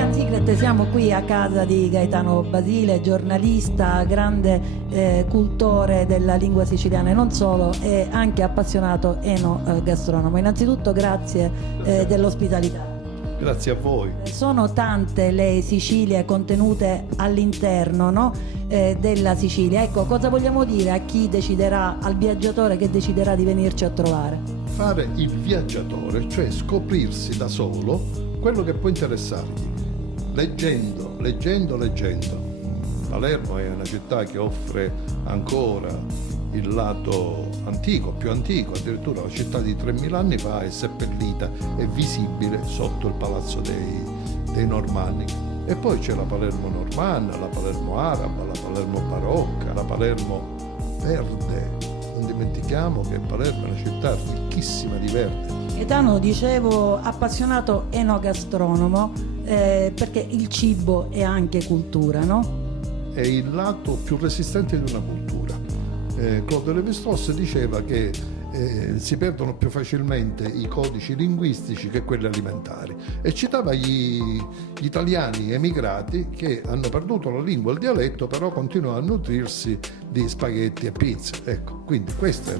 Italian Secret siamo qui a casa di Gaetano Basile, giornalista, grande cultore della lingua siciliana e non solo, e anche appassionato enogastronomo. Innanzitutto grazie dell'ospitalità. Grazie a voi. Sono tante le Sicilie contenute all'interno, no? Della Sicilia. Ecco, cosa vogliamo dire a chi deciderà, al viaggiatore che deciderà di venirci a trovare? Fare il viaggiatore, cioè scoprirsi da solo quello che può interessargli, leggendo. Palermo è una città che offre ancora il lato antico, più antico, addirittura la città di 3000 anni fa è seppellita, è visibile sotto il palazzo dei Normanni. E poi c'è la Palermo normanna, la Palermo araba, la Palermo barocca, la Palermo verde. Non dimentichiamo che Palermo è una città ricchissima di verde. Gaetano, dicevo, appassionato enogastronomo, perché il cibo è anche cultura, no? È il lato più resistente di una cultura. Claude Lévi-Strauss diceva che si perdono più facilmente i codici linguistici che quelli alimentari e citava gli italiani emigrati che hanno perduto la lingua e il dialetto, però continuano a nutrirsi di spaghetti e pizze. Ecco, quindi questa è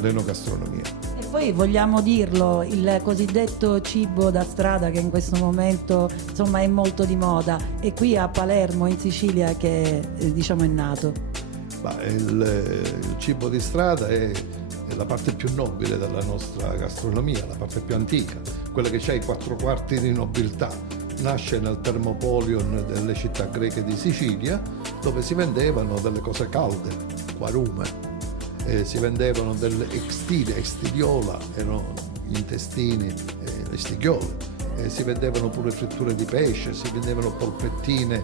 l'enogastronomia. E poi vogliamo dirlo, il cosiddetto cibo da strada che in questo momento insomma è molto di moda, è qui a Palermo in Sicilia che diciamo è nato. Il cibo di strada è la parte più nobile della nostra gastronomia, la parte più antica, quella che ha i 4/4 di nobiltà. Nasce nel Thermopolion delle città greche di Sicilia, dove si vendevano delle cose calde, quarume, si vendevano delle extidiola, erano gli intestini, le stigliole. Si vendevano pure fritture di pesce, si vendevano polpettine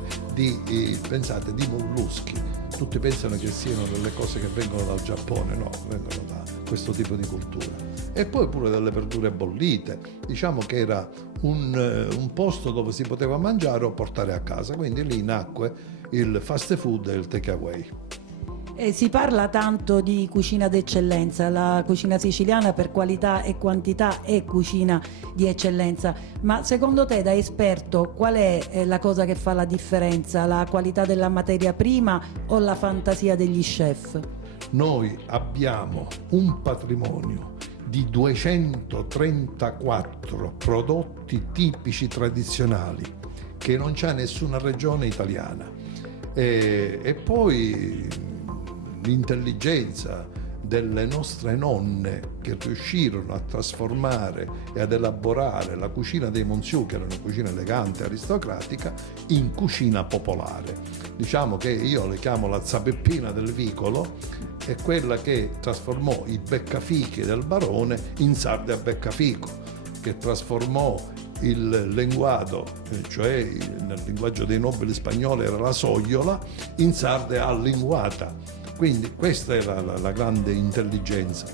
pensate, di molluschi. Tutti pensano che siano delle cose che vengono dal Giappone, no, vengono da questo tipo di cultura. E poi pure delle verdure bollite, diciamo che era un posto dove si poteva mangiare o portare a casa, quindi lì nacque il fast food e il take away. Si parla tanto di cucina d'eccellenza, la cucina siciliana per qualità e quantità è cucina di eccellenza, ma secondo te da esperto qual è la cosa che fa la differenza, la qualità della materia prima o la fantasia degli chef? Noi abbiamo un patrimonio di 234 prodotti tipici tradizionali che non c'è nessuna regione italiana e poi l'intelligenza delle nostre nonne che riuscirono a trasformare e ad elaborare la cucina dei Monziù, che era una cucina elegante, aristocratica, in cucina popolare. Diciamo che io le chiamo la zapeppina del vicolo, è quella che trasformò i beccafichi del barone in sarde a beccafico, che trasformò il lenguado, cioè nel linguaggio dei nobili spagnoli era la sogliola, in sarde a linguata. Quindi questa era la grande intelligenza.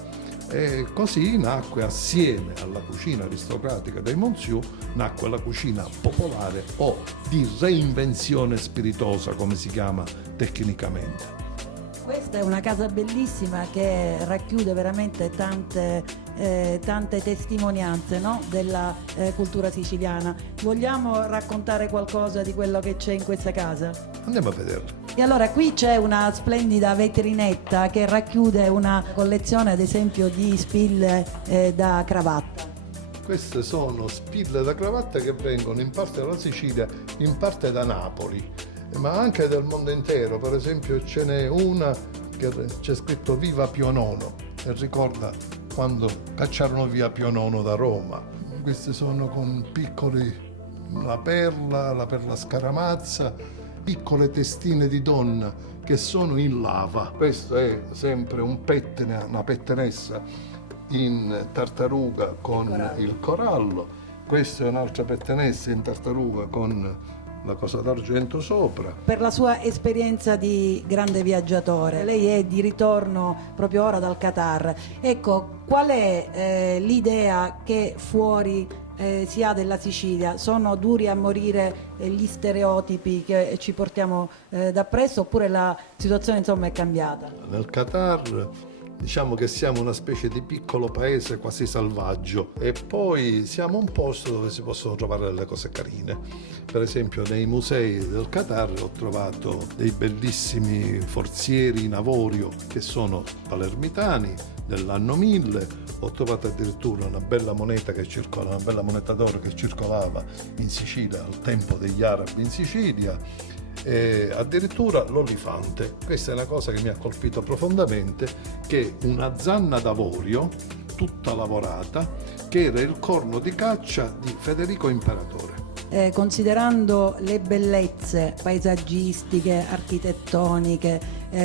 E così nacque, assieme alla cucina aristocratica dei Monziù, nacque la cucina popolare o di reinvenzione spiritosa, come si chiama tecnicamente. Questa è una casa bellissima che racchiude veramente tante testimonianze, no? Della cultura siciliana. Vogliamo raccontare qualcosa di quello che c'è in questa casa? Andiamo a vederla. E allora qui c'è una splendida vetrinetta che racchiude una collezione ad esempio di spille da cravatta. Queste sono spille da cravatta che vengono in parte dalla Sicilia, in parte da Napoli, ma anche del mondo intero. Per esempio ce n'è una che c'è scritto Viva Pio IX e ricorda quando cacciarono via Pio IX da Roma. Queste sono con piccoli, la perla scaramazza, piccole testine di donna che sono in lava. Questo è sempre un pettine, una pettenessa in tartaruga con il corallo. Questa è un'altra pettenessa in tartaruga con la cosa d'argento sopra. Per la sua esperienza di grande viaggiatore, lei è di ritorno proprio ora dal Qatar. Ecco, qual è l'idea che fuori si ha della Sicilia? Sono duri a morire gli stereotipi che ci portiamo d'appresso oppure la situazione insomma è cambiata? Nel Qatar diciamo che siamo una specie di piccolo paese quasi selvaggio, e poi siamo un posto dove si possono trovare delle cose carine. Per esempio nei musei del Qatar ho trovato dei bellissimi forzieri in avorio che sono palermitani dell'anno 1000, ho trovato addirittura una bella moneta una bella moneta d'oro che circolava in Sicilia al tempo degli arabi in Sicilia, e addirittura l'olifante. Questa è una cosa che mi ha colpito profondamente, che una zanna d'avorio tutta lavorata, che era il corno di caccia di Federico Imperatore. Considerando le bellezze paesaggistiche, architettoniche,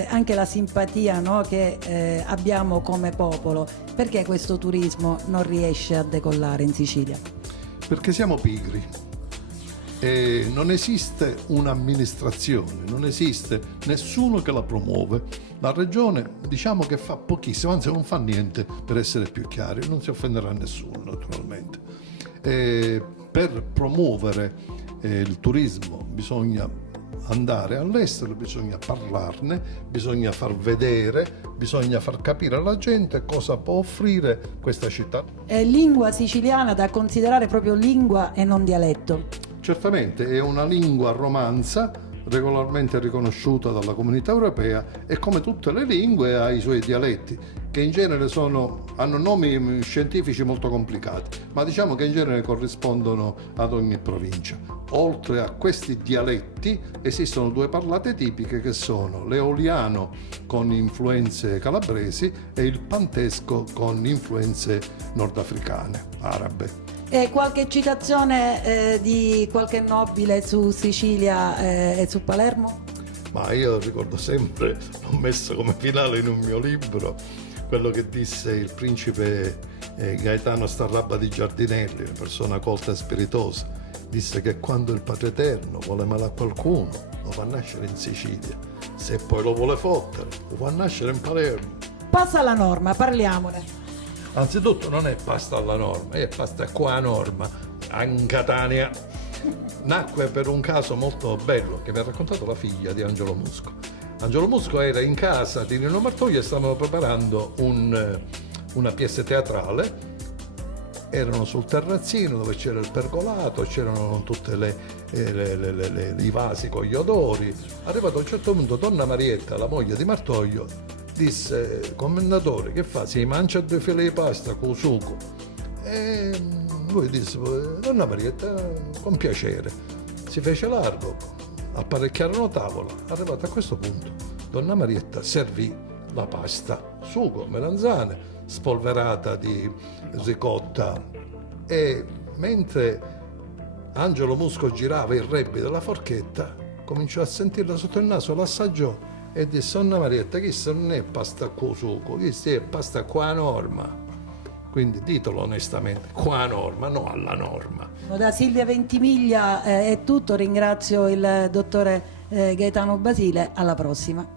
anche la simpatia, no, che abbiamo come popolo, perché questo turismo non riesce a decollare in Sicilia? Perché siamo pigri. E non esiste un'amministrazione, non esiste nessuno che la promuove. La regione diciamo che fa pochissimo, anzi non fa niente, per essere più chiari, non si offenderà nessuno naturalmente. Per promuovere il turismo bisogna andare all'estero, bisogna parlarne, bisogna far vedere, bisogna far capire alla gente cosa può offrire questa città. È lingua siciliana da considerare proprio lingua e non dialetto. Certamente è una lingua romanza regolarmente riconosciuta dalla Comunità Europea, e come tutte le lingue ha i suoi dialetti, che in genere hanno nomi scientifici molto complicati, ma diciamo che in genere corrispondono ad ogni provincia. Oltre a questi dialetti esistono due parlate tipiche, che sono l'eoliano con influenze calabresi e il pantesco con influenze nordafricane, arabe. E qualche citazione di qualche nobile su Sicilia e su Palermo? Ma io ricordo sempre, l'ho messo come finale in un mio libro, quello che disse il principe Gaetano Starrabba di Giardinelli, una persona colta e spiritosa. Disse che quando il Padre Eterno vuole male a qualcuno lo fa nascere in Sicilia, se poi lo vuole fottere lo fa nascere in Palermo. Passa alla norma, parliamone. Anzitutto non è pasta alla norma, è pasta qua a norma, in Catania. Nacque per un caso molto bello che mi ha raccontato la figlia di Angelo Musco. Angelo Musco era in casa di Nino Martoglia e stavano preparando una pièce teatrale. Erano sul terrazzino dove c'era il pergolato, c'erano tutti i vasi con gli odori. Arrivato a un certo punto donna Marietta, la moglie di Martoglio, disse: commendatore, che fa? Si mangia due fili di pasta con sugo? E lui disse: donna Marietta, con piacere. Si fece largo, apparecchiarono tavola. Arrivato a questo punto, donna Marietta servì la pasta, sugo, melanzane, spolverata di ricotta, e mentre Angelo Musco girava il rebbi della forchetta cominciò a sentirla sotto il naso, l'assaggiò e disse: donna Marietta, questa non è pasta con sugo, questa è pasta qua a norma. Quindi ditelo onestamente, qua a norma, no alla norma. Da Silvia Ventimiglia è tutto, ringrazio il dottore Gaetano Basile, alla prossima.